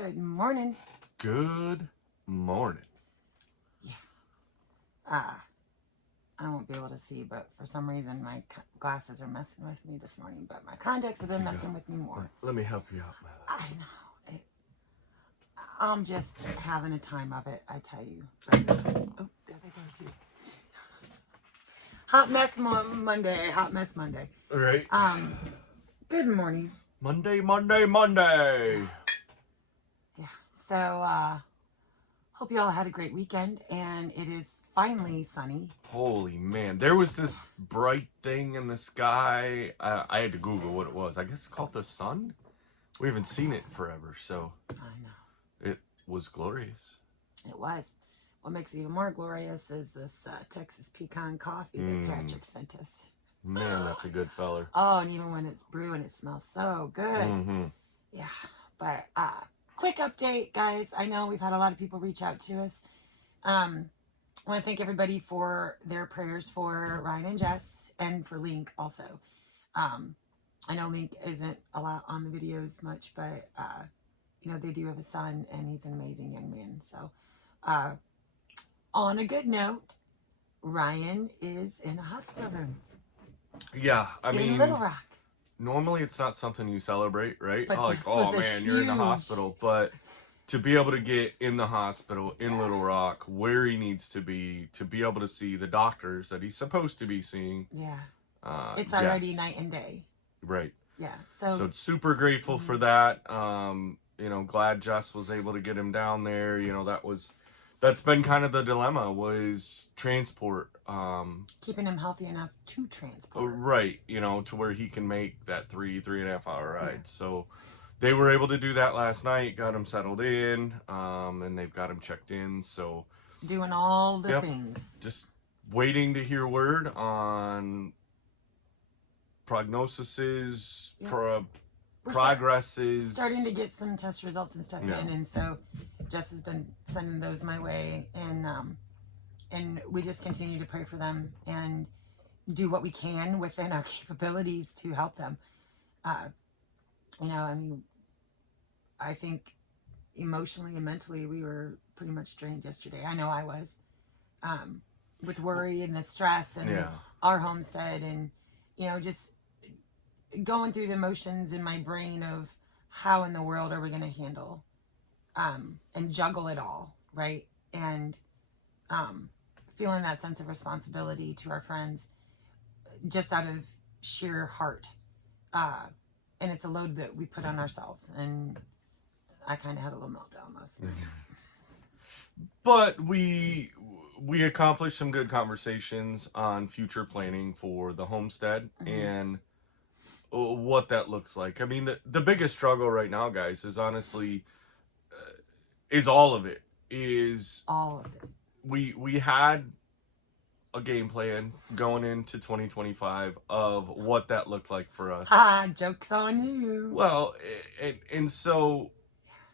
Good morning. Good morning. I won't be able to see, but for some reason my glasses are messing with me this morning, but my contacts have been messing with me more. Let me help you out, my love. I know. I'm just having a time of it, I tell you. Oh, there they go too. Hot mess Monday. Hot mess Monday. Right. Good morning. Monday. Yeah. So, hope you all had a great weekend, and it is finally sunny. Holy man, there was this bright thing in the sky. I had to Google what it was. I guess it's called the sun. We haven't seen it forever, so I know. it was glorious. It was. What makes it even more glorious is this Texas pecan coffee that Patrick sent us. Man, that's a good feller. Oh, and even when it's brewing, it smells so good. Mm-hmm. Yeah, but quick update, guys. I know we've had a lot of people reach out to us. I want to thank everybody for their prayers for Ryan and Jess, and for Link also. I know Link isn't a lot on the videos much, but you know, they do have a son, and he's an amazing young man. So, on a good note, Ryan is in a hospital room. Yeah, I mean, in Little Rock. Normally it's not something you celebrate, right? But Like, this oh was man, you're in the hospital. But to be able to get in the hospital in Little Rock, where he needs to be able to see the doctors that he's supposed to be seeing. Yeah. It's already yes. night and day. Right. Yeah. So super grateful for that. You know, glad Jess was able to get him down there. You know, that's been kind of the dilemma, was transport. Keeping him healthy enough to transport. Right, you know, to where he can make that 3.5 hour ride. Yeah. So they were able to do that last night, got him settled in, and they've got him checked in. So doing all the things. Just waiting to hear word on prognoses, progresses. Starting to get some test results and stuff in, and so Jess has been sending those my way, and we just continue to pray for them and do what we can within our capabilities to help them. You know, I mean, I think emotionally and mentally we were pretty much drained yesterday. I know I was, with worry and the stress and our homestead, and you know, just going through the motions in my brain of how in the world are we going to handle and juggle it all, right? And feeling that sense of responsibility to our friends just out of sheer heart. And it's a load that we put on ourselves, and I kind of had a little meltdown last week. But we accomplished some good conversations on future planning for the homestead and what that looks like. I mean, the biggest struggle right now, guys, is honestly all of it. We had a game plan going into 2025 of what that looked like for us. Joke's on you. Well, and so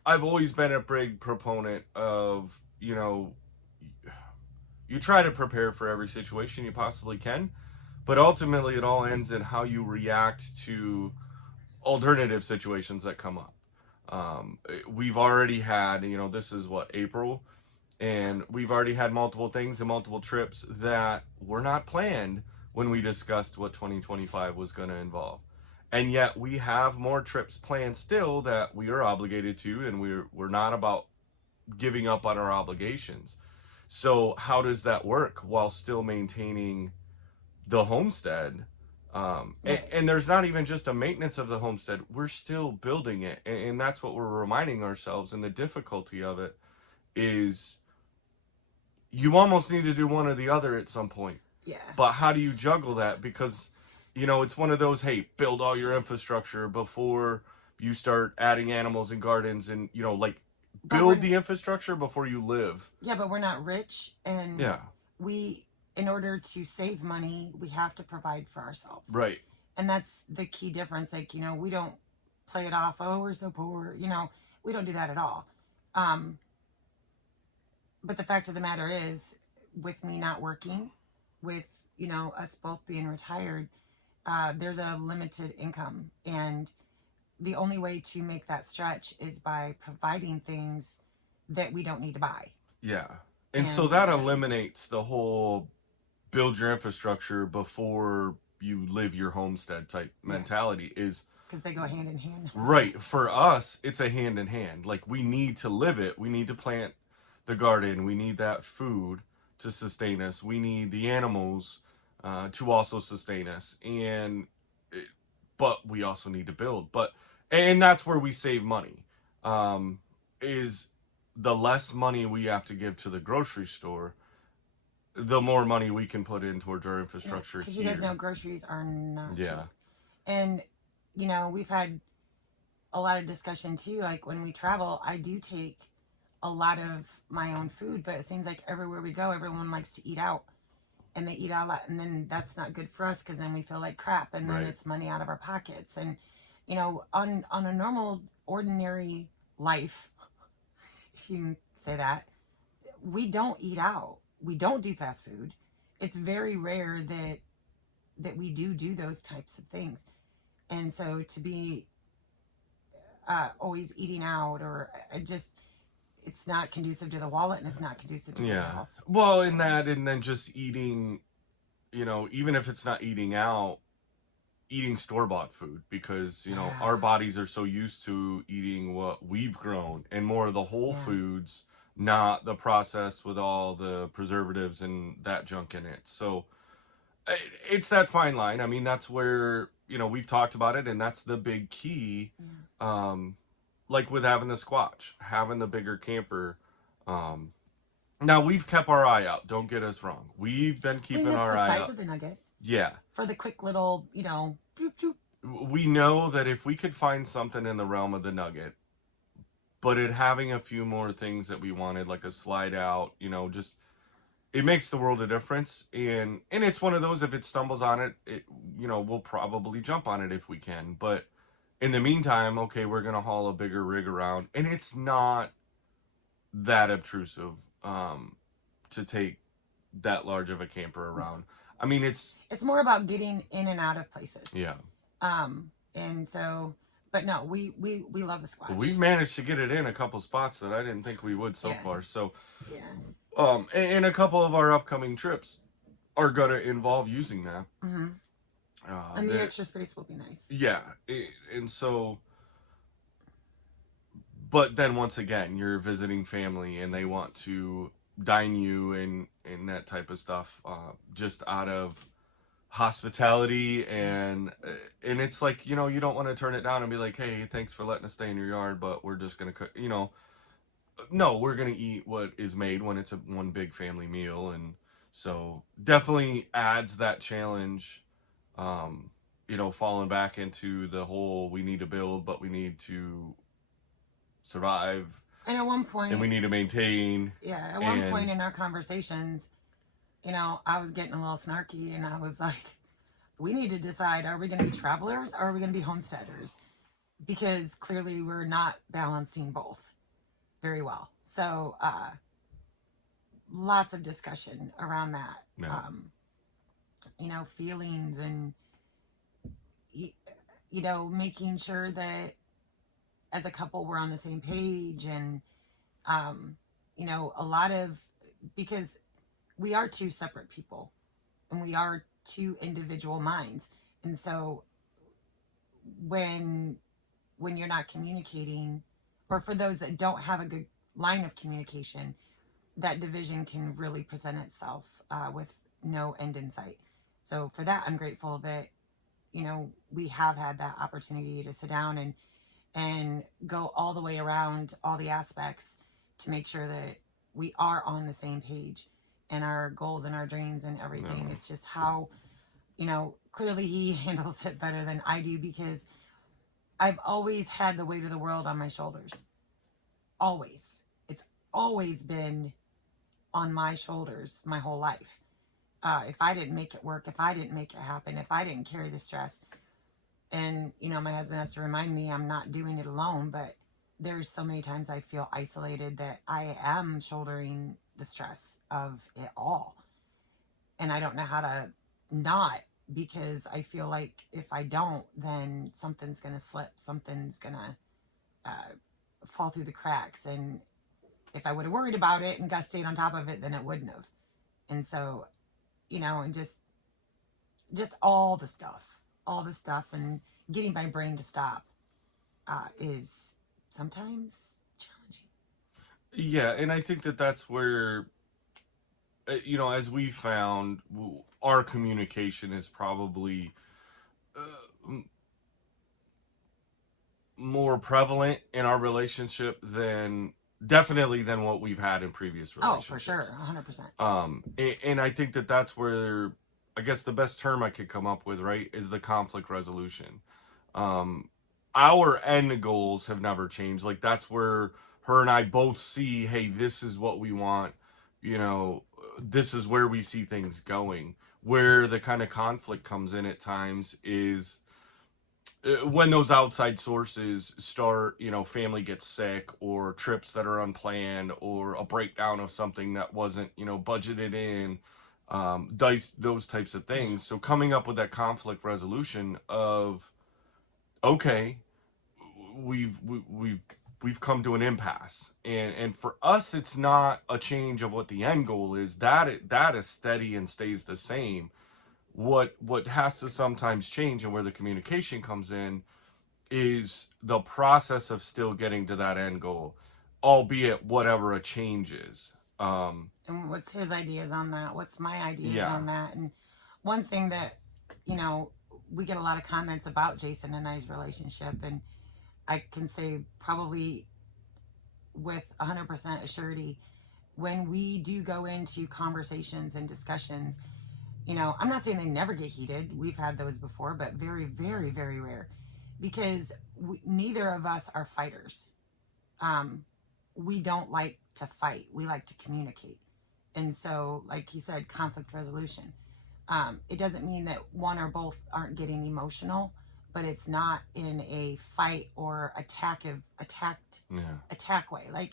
I've always been a big proponent of, you know, you try to prepare for every situation you possibly can, but ultimately it all ends in how you react to alternative situations that come up. We've already had, you know, this is what, April, and we've already had multiple things and multiple trips that were not planned when we discussed what 2025 was going to involve. And yet we have more trips planned still that we are obligated to, and we're not about giving up on our obligations. So how does that work while still maintaining the homestead? And there's not even just a maintenance of the homestead. We're still building it. And that's what we're reminding ourselves. And the difficulty of it is you almost need to do one or the other at some point. Yeah. But how do you juggle that? Because, you know, it's one of those, hey, build all your infrastructure before you start adding animals and gardens, and, you know, like, build the infrastructure before you live. Yeah, but we're not rich, and we, in order to save money, we have to provide for ourselves. Right. And that's the key difference. Like, you know, we don't play it off, oh, we're so poor. You know, we don't do that at all. But the fact of the matter is, with me not working, with, you know, us both being retired, there's a limited income. And the only way to make that stretch is by providing things that we don't need to buy. Yeah. And so And that eliminates the whole build your infrastructure before you live your homestead type mentality is because they go hand in hand. right. For us, it's a hand in hand. Like we need to live it. We need to plant the garden. We need that food to sustain us. We need the animals to also sustain us. But we also need to build. And that's where we save money. Is the less money we have to give to the grocery store, the more money we can put in towards our infrastructure. Because you guys know groceries are not cheap. And, we've had a lot of discussion too. Like when we travel, I do take a lot of my own food, but it seems like everywhere we go, everyone likes to eat out. And they eat out a lot. And then that's not good for us because then we feel like crap. And then it's money out of our pockets. And, on a normal, ordinary life, if you can say that, we don't eat out. We don't do fast food. It's very rare that we do those types of things. And so to be always eating out or it's not conducive to the wallet and it's not conducive to the health. Well, in that, and then just eating, even if it's not eating out, eating store-bought food because, our bodies are so used to eating what we've grown and more of the whole foods, not the processed with all the preservatives and that junk in it. So it's that fine line. I mean, that's where, we've talked about it and that's the big key. Like with having the Squatch, having the bigger camper. Now we've kept our eye out. Don't get us wrong. We've been keeping our eye out. The size of the nugget. Yeah. For the quick little, boop, boop. We know that if we could find something in the realm of the nugget, but it having a few more things that we wanted, like a slide out, just it makes the world a difference. And it's one of those, if it stumbles on it, we'll probably jump on it if we can. But in the meantime, okay, we're going to haul a bigger rig around. And it's not that obtrusive to take that large of a camper around. I mean, it's more about getting in and out of places. Yeah. And so, but no, we love the Squatch. We've managed to get it in a couple spots that I didn't think we would so far. So, yeah. And a couple of our upcoming trips are going to involve using that. Mm-hmm. And the extra space will be nice. Yeah. And so, but then once again, you're visiting family and they want to dine you and that type of stuff, just out of hospitality and it's like, you don't want to turn it down and be like, hey, thanks for letting us stay in your yard, but we're just going to cook, no, we're going to eat what is made when it's one big family meal. And so definitely adds that challenge, falling back into the whole, we need to build, but we need to survive. And at one point, and we need to maintain. Yeah. At one point in our conversations, I was getting a little snarky and I was like, we need to decide, are we going to be travelers or are we going to be homesteaders? Because clearly we're not balancing both very well. So, lots of discussion around that. Yeah. Feelings and, making sure that as a couple we're on the same page and, a lot of, because we are two separate people and we are two individual minds. And so when you're not communicating, or for those that don't have a good line of communication, that division can really present itself with no end in sight. So for that, I'm grateful that, we have had that opportunity to sit down and go all the way around all the aspects to make sure that we are on the same page and our goals and our dreams and everything. No. It's just how, clearly he handles it better than I do because I've always had the weight of the world on my shoulders. Always. It's always been on my shoulders my whole life. If I didn't make it work, if I didn't make it happen, if I didn't carry the stress, and, my husband has to remind me I'm not doing it alone, but there's so many times I feel isolated that I am shouldering the stress of it all. And I don't know how to not because I feel like if I don't, then something's going to slip, something's going to fall through the cracks. And if I would have worried about it and got stayed on top of it, then it wouldn't have. And so, and just all the stuff, and getting my brain to stop is sometimes challenging. Yeah, and I think that that's where, as we found, our communication is probably more prevalent in our relationship than what we've had in previous relationships. Oh, for sure, 100%. And I think that that's where, I guess the best term I could come up with, right, is the conflict resolution. Our end goals have never changed. Like, that's where her and I both see, hey, this is what we want. This is where we see things going. Where the kind of conflict comes in at times is when those outside sources start, family gets sick, or trips that are unplanned, or a breakdown of something that wasn't, budgeted in, those types of things. So coming up with that conflict resolution of, okay, we've come to an impasse, and for us, it's not a change of what the end goal is. That is steady and stays the same. What has to sometimes change, and where the communication comes in, is the process of still getting to that end goal, albeit whatever a change is. And what's his ideas on that? What's my ideas on that? And one thing that, we get a lot of comments about Jason and I's relationship, and I can say probably with 100% assurity, when we do go into conversations and discussions, I'm not saying they never get heated. We've had those before, but very, very, very rare, because neither of us are fighters. We don't like to fight. We like to communicate. And so, like he said, conflict resolution. It doesn't mean that one or both aren't getting emotional, but it's not in a fight or attack way. Like,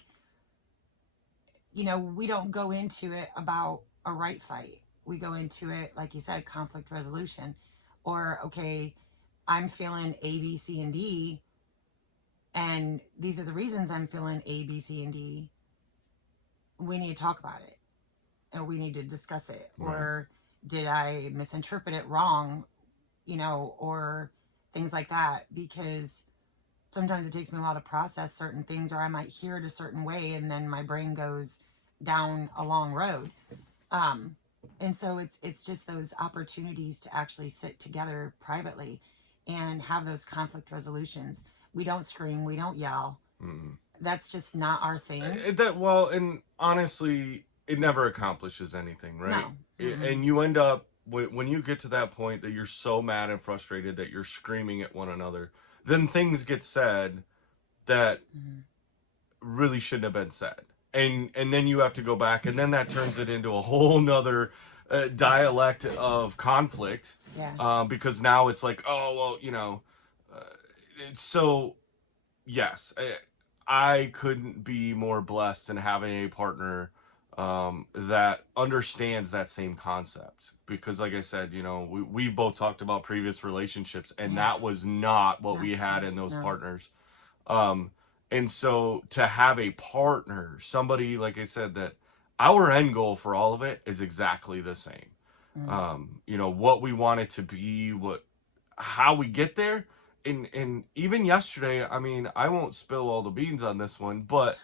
we don't go into it about a right fight. We go into it, like you said, conflict resolution. Or, okay, I'm feeling A, B, C, and D, and these are the reasons I'm feeling A, B, C, and D. We need to talk about it, and we need to discuss it. Right. Or did I misinterpret it wrong, or things like that, because sometimes it takes me a while to process certain things, or I might hear it a certain way, and then my brain goes down a long road. And so it's just those opportunities to actually sit together privately and have those conflict resolutions. We don't scream, we don't yell. Mm. That's just not our thing. And honestly, it never accomplishes anything, right? No. Mm-hmm. And you end up, when you get to that point that you're so mad and frustrated that you're screaming at one another, then things get said that really shouldn't have been said. And then you have to go back, and then that turns it into a whole nother dialect of conflict. Yeah. Because now it's like, oh, well, so, yes, I couldn't be more blessed in having a partner that understands that same concept. Because, like I said, we both talked about previous relationships, and that was not what we had in those partners. And so to have a partner, somebody, like I said, that our end goal for all of it is exactly the same. What we want it to be, how we get there. And even yesterday, I mean, I won't spill all the beans on this one, but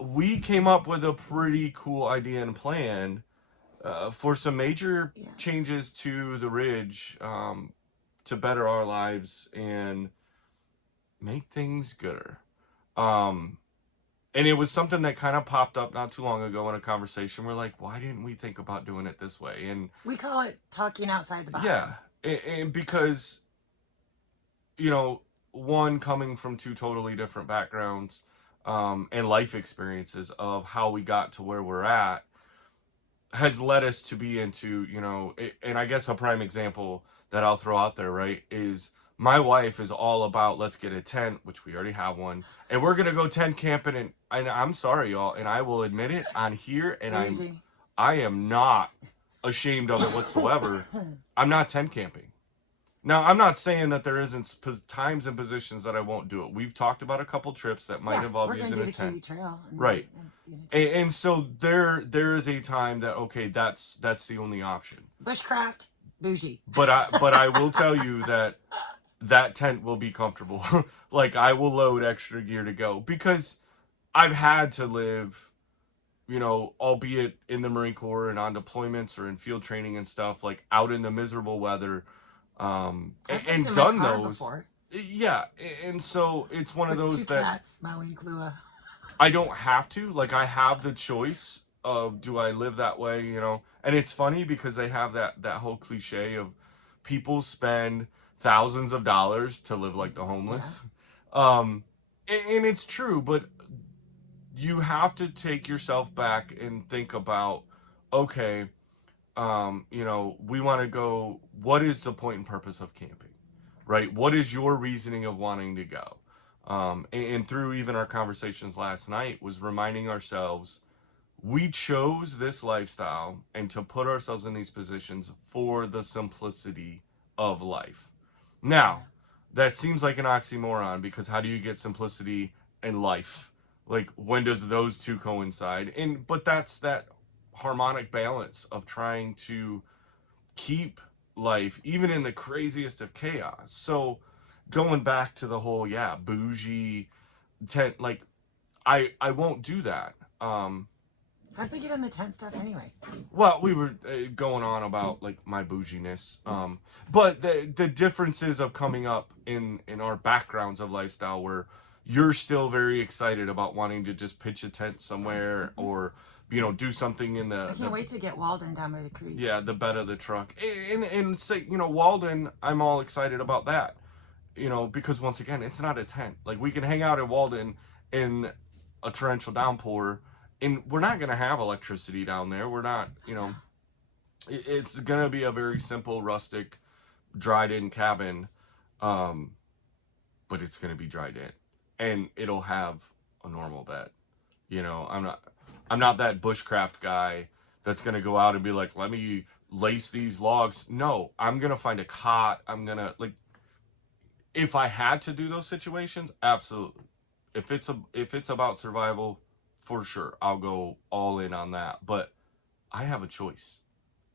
we came up with a pretty cool idea and plan for some major changes to the ridge, to better our lives and make things gooder. And it was something that kind of popped up not too long ago in a conversation. We're like, why didn't we think about doing it this way? And we call it talking outside the box. Yeah. And because, one, coming from two totally different backgrounds, and life experiences of how we got to where we're at, has led us to be into, and I guess a prime example that I'll throw out there, right, is my wife is all about, let's get a tent, which we already have one, and we're gonna go tent camping. And I'm sorry, y'all, and I will admit it on here, and I am not ashamed of it whatsoever. I'm not tent camping. Now, I'm not saying that there isn't times and positions that I won't do it. We've talked about a couple trips that might involve using a tent. Kiwi Trail. Right. And so there is a time that, okay, that's the only option. Bushcraft, bougie. But I will tell you that tent will be comfortable. Like, I will load extra gear to go, because I've had to live, albeit in the Marine Corps and on deployments or in field training and stuff, like out in the miserable weather, and done those before. Yeah, and so it's one of those two that cats, Maui and Klua. I don't have to. Like, I have the choice of, do I live that way, And it's funny because they have that whole cliche of people spend thousands of dollars to live like the homeless. Yeah. And it's true, but you have to take yourself back and think about, okay, we want to go, what is the point and purpose of camping, right? What is your reasoning of wanting to go? And through even our conversations last night was reminding ourselves, we chose this lifestyle and to put ourselves in these positions for the simplicity of life. Now, that seems like an oxymoron, because how do you get simplicity in life? Like, when does those two coincide? But that's that harmonic balance of trying to keep life even in the craziest of chaos. So going back to the whole bougie tent, like, I won't do that. How'd we get on the tent stuff anyway? Well, we were going on about, like, my bouginess, but the differences of coming up in our backgrounds of lifestyle, where you're still very excited about wanting to just pitch a tent somewhere, or do something in the... I can't wait to get Walden down by the creek. Yeah, the bed of the truck. And say, Walden, I'm all excited about that. Because once again, it's not a tent. Like, we can hang out in Walden in a torrential downpour, and we're not going to have electricity down there. We're not, it's going to be a very simple, rustic, dried-in cabin, but it's going to be dried in. And it'll have a normal bed. I'm not that bushcraft guy that's going to go out and be like, let me lace these logs. No, I'm going to find a cot. I'm going to, like, if I had to do those situations, absolutely. If it's about survival, for sure, I'll go all in on that. But I have a choice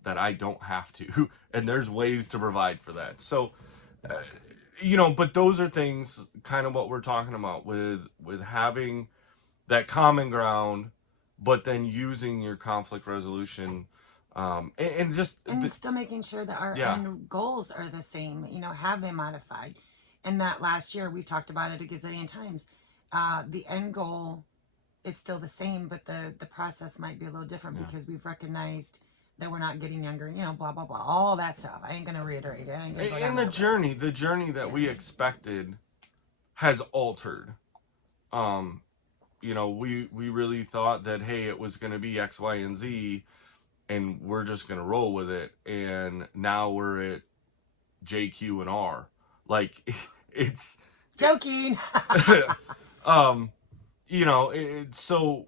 that I don't have to, and there's ways to provide for that. So, but those are things, kind of what we're talking about with having that common ground, but then using your conflict resolution, and still making sure that our end goals are the same. Have they modified? And that last year, we've talked about it a gazillion times. The end goal is still the same, but the process might be a little different, because we've recognized that we're not getting younger, blah, blah, blah, all that stuff. I ain't going to reiterate it. And the journey that we expected has altered. We really thought that, hey, it was going to be X, Y, and Z, and we're just going to roll with it. And now we're at J, Q, and R. Like, it's... Joking! So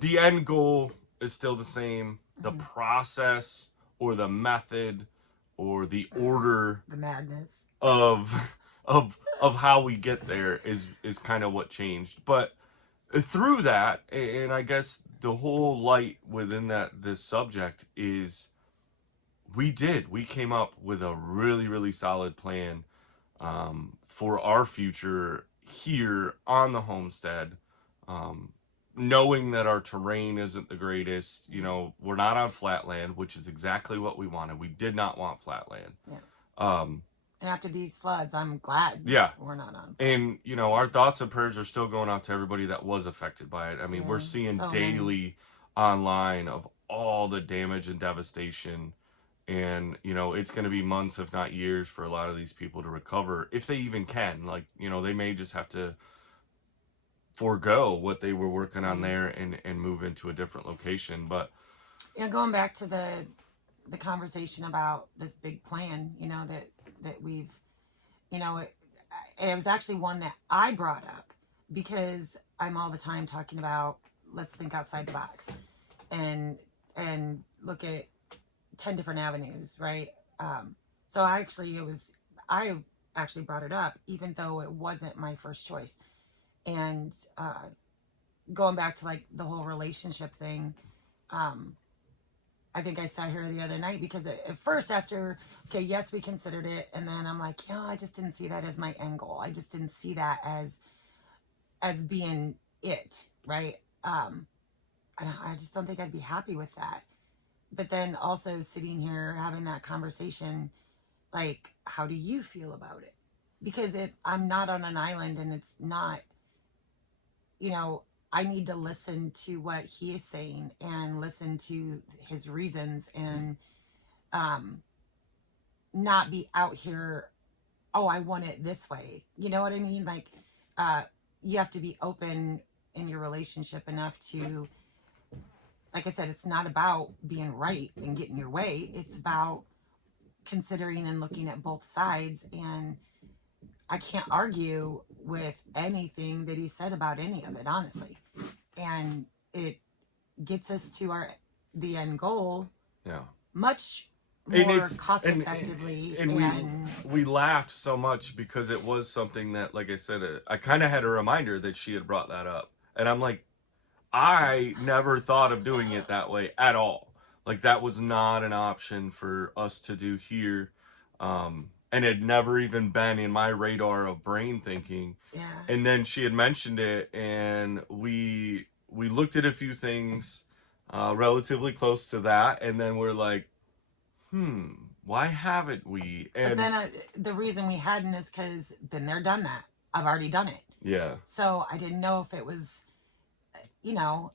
the end goal is still the same. The process or the method or the order, the madness of how we get there is kind of what changed. But through that, and I guess the whole light within this subject is, we came up with a really, really solid plan for our future here on the homestead, knowing that our terrain isn't the greatest. We're not on flatland, which is exactly what we wanted. We did not want flatland. And after these floods, I'm glad we're not on. And, our thoughts and prayers are still going out to everybody that was affected by it. I mean, we're seeing daily online of all the damage and devastation. And, it's going to be months, if not years, for a lot of these people to recover, if they even can. Like, they may just have to forego what they were working on there and move into a different location. But going back to the conversation about this big plan, that we've, it was actually one that I brought up, because I'm all the time talking about, let's think outside the box and look at 10 different avenues, right? So I actually brought it up, even though it wasn't my first choice. And going back to like the whole relationship thing, um, I think I sat here the other night because at first, after, okay, yes, we considered it. And then I'm like, yeah, I just didn't see that as my end goal. I just didn't see that as being it, right? I just don't think I'd be happy with that. But then also sitting here having that conversation, like, how do you feel about it? Because if I'm not on an island and it's not, you know, I need to listen to what he is saying and listen to his reasons, and um, not be out here, oh, I want it this way. You know what I mean? Like, uh, you have to be open in your relationship enough to, like I said, it's not about being right and getting your way. It's about considering and looking at both sides. And I can't argue with anything that he said about any of it, honestly. And it gets us to the end goal, Yeah. much And more it's cost effectively. and we laughed so much because it was something that, like I said, I kind of had a reminder that she had brought that up, and I'm like, I never thought of doing it that way at all. Like, that was not an option for us to do here. And it never even been in my radar of brain thinking. Yeah. And then she had mentioned it, and we looked at a few things relatively close to that, and then we're like, why haven't we? And but then the reason we hadn't is because been there, done that. I've already done it. yeah. So I didn't know if it was, you know,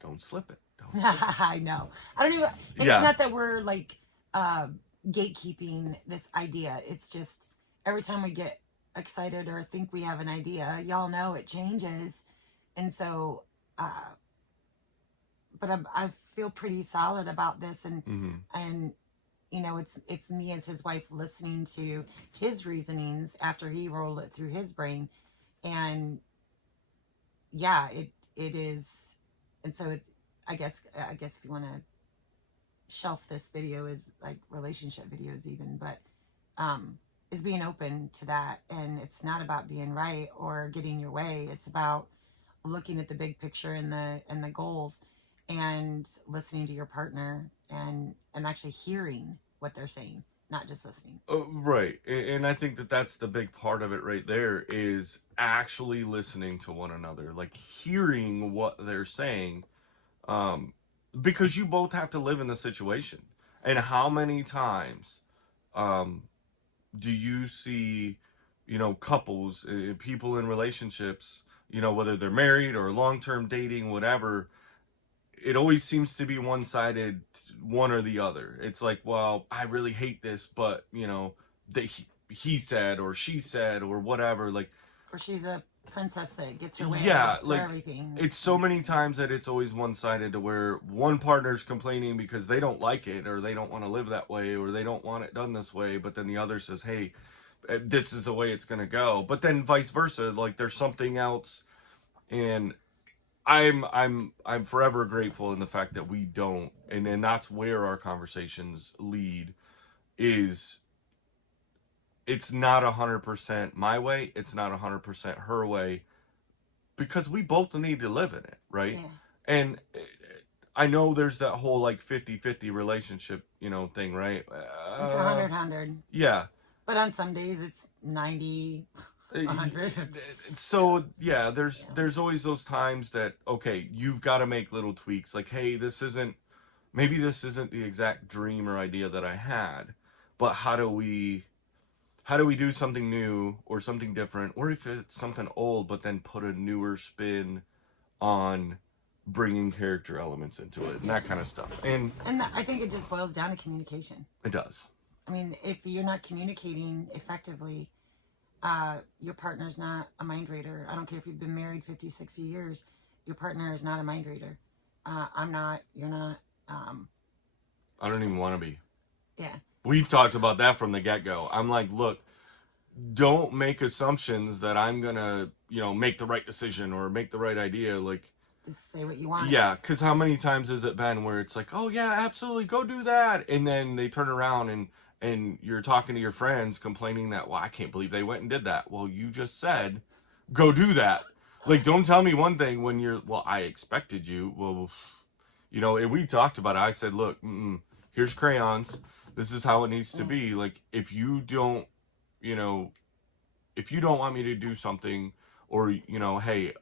Don't slip it. Don't slip it. I know. I don't even. And Yeah. it's not that we're like gatekeeping this idea. It's just every time we get excited or think we have an idea, y'all know it changes, and so. But I feel pretty solid about this, and and you know, it's me as his wife listening to his reasonings after he rolled it through his brain, and yeah, it is, and so it. I guess if you want to shelf this video as like relationship videos even, but is being open to that. And it's not about being right or getting your way. It's about looking at the big picture and the goals, and listening to your partner, and actually hearing what they're saying, not just listening. Right. And I think that that's the big part of it right there, is actually listening to one another, like hearing what they're saying. Because you both have to live in the situation. And how many times do you see, you know, couples, people in relationships, you know, whether they're married or long-term dating, whatever, it always seems to be one-sided, one or the other. It's like, well, I really hate this, but, you know, he said or she said or whatever, like, or she's a princess that gets her way. Yeah, for like everything. It's so many times that it's always one-sided, to where one partner's complaining because they don't like it, or they don't want to live that way, or they don't want it done this way, but then the other says, hey, this is the way it's going to go. But then vice versa, like there's something else. And I'm forever grateful in the fact that we don't, and that's where our conversations lead, is it's not 100% my way, it's not 100% her way, because we both need to live in it, right? Yeah. And I know there's that whole like 50-50 relationship, you know, thing, right? It's 100. Yeah. But on some days it's 90, 100. So yeah, there's always those times that, okay, you've got to make little tweaks, like, hey, maybe this isn't the exact dream or idea that I had, but how do we do something new or something different, or if it's something old, but then put a newer spin on bringing character elements into it and that kind of stuff. And I think it just boils down to communication. It does. I mean, if you're not communicating effectively, your partner's not a mind reader. I don't care if you've been married 50, 60 years, your partner is not a mind reader. I'm not, you're not. I don't even want to be. Yeah. We've talked about that from the get-go. I'm like, look, don't make assumptions that I'm going to, you know, make the right decision or make the right idea. Like, just say what you want. Yeah, because how many times has it been where it's like, oh yeah, absolutely, go do that, and then they turn around and you're talking to your friends complaining that, well, I can't believe they went and did that. Well, you just said, go do that. Like, don't tell me one thing when you're, well, I expected you. Well, and we talked about it. I said, look, here's crayons. This is how it needs to be. Like, if you don't want me to do something, or, hey,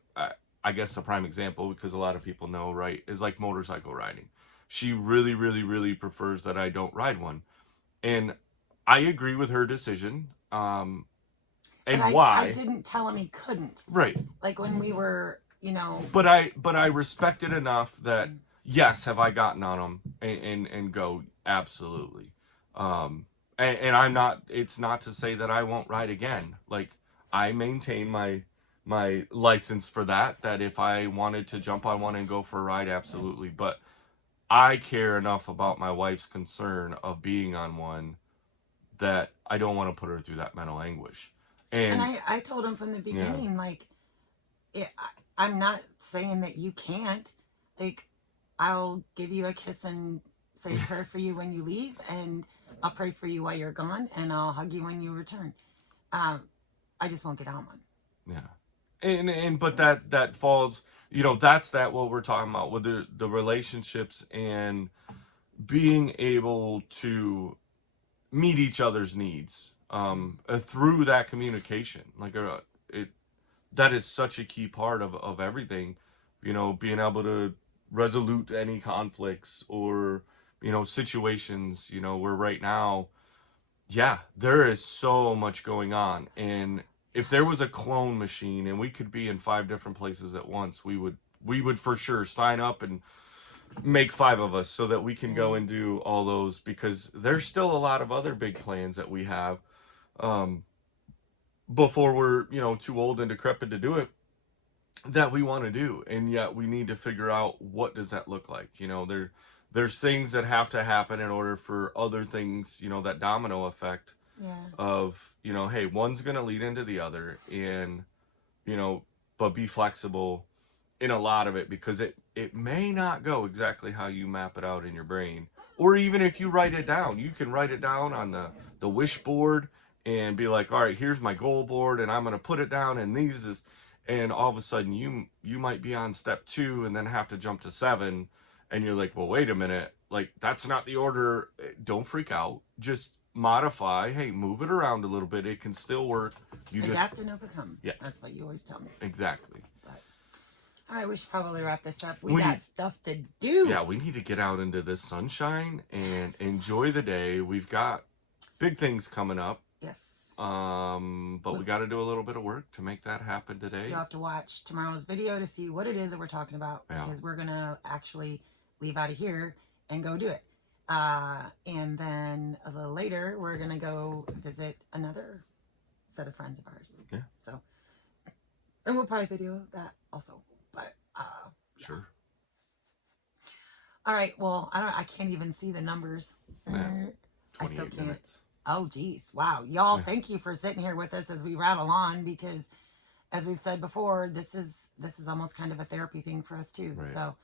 I guess a prime example, because a lot of people know, right, is like motorcycle riding. She really, really, really prefers that I don't ride one. And I agree with her decision. And why? I didn't tell him he couldn't. Right. Like when we were, But I respect it enough that, yes, have I gotten on him and go, absolutely. And I'm not, it's not to say that I won't ride again. Like, I maintain my license for that if I wanted to jump on one and go for a ride, absolutely. But I care enough about my wife's concern of being on one that I don't want to put her through that mental anguish. And I told him from the beginning, like, I'm not saying that you can't. Like, I'll give you a kiss and say a prayer for you when you leave, and I'll pray for you while you're gone, and I'll hug you when you return. I just won't get on one. Yeah. But that falls, that's what we're talking about with the relationships and being able to meet each other's needs through that communication. Like, that is such a key part of everything, being able to resolute any conflicts or, situations, where right now, yeah, there is so much going on. And if there was a clone machine and we could be in 5 different places at once, we would for sure sign up and make 5 of us so that we can go and do all those, because there's still a lot of other big plans that we have before we're, too old and decrepit to do it, that we want to do. And yet we need to figure out, what does that look like? There's things that have to happen in order for other things, that domino effect of, hey, one's going to lead into the other, and, but be flexible in a lot of it, because it may not go exactly how you map it out in your brain. Or even if you write it down, you can write it down on the wish board and be like, all right, here's my goal board, and I'm going to put it down, and and all of a sudden you might be on step 2 and then have to jump to 7. And you're like, well, wait a minute, like, that's not the order. Don't freak out. Just modify. Hey, move it around a little bit. It can still work. Adapt and overcome. Yeah. That's what you always tell me. Exactly. But, all right, we should probably wrap this up. We got stuff to do. Yeah, we need to get out into the sunshine and enjoy the day. We've got big things coming up. Yes. But we got to do a little bit of work to make that happen today. You'll have to watch tomorrow's video to see what it is that we're talking about, because we're going to actually leave out of here and go do it. And then a little later, we're going to go visit another set of friends of ours. Yeah. So, and we'll probably video that also, but, sure. All right. Well, I can't even see the numbers. I still can't. Minutes. Oh, geez. Wow. Y'all, thank you for sitting here with us as we rattle on, because as we've said before, this is almost kind of a therapy thing for us too. Right. So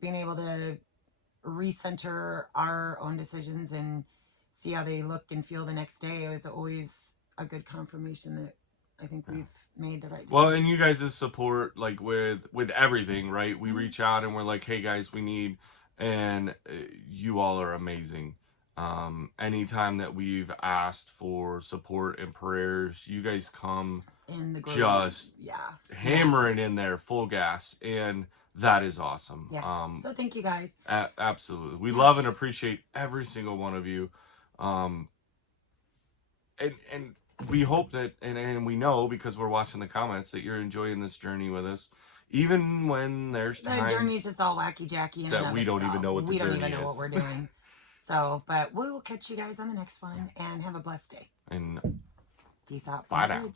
being able to recenter our own decisions and see how they look and feel the next day is always a good confirmation that I think we've made the right decision. Well, and you guys' support, like with everything, right? We reach out and we're like, hey guys, we need, and you all are amazing. Anytime that we've asked for support and prayers, you guys come in the just hammering in there full gas, and that is awesome. Yeah. So thank you guys. Absolutely. We love and appreciate every single one of you. And we hope that, and we know, because we're watching the comments, that you're enjoying this journey with us, even when there's times the journey's just all wacky jacky that we don't even know what the journey is. We don't even know what we're doing. So, but we will catch you guys on the next one, and have a blessed day. And peace out. Bye now.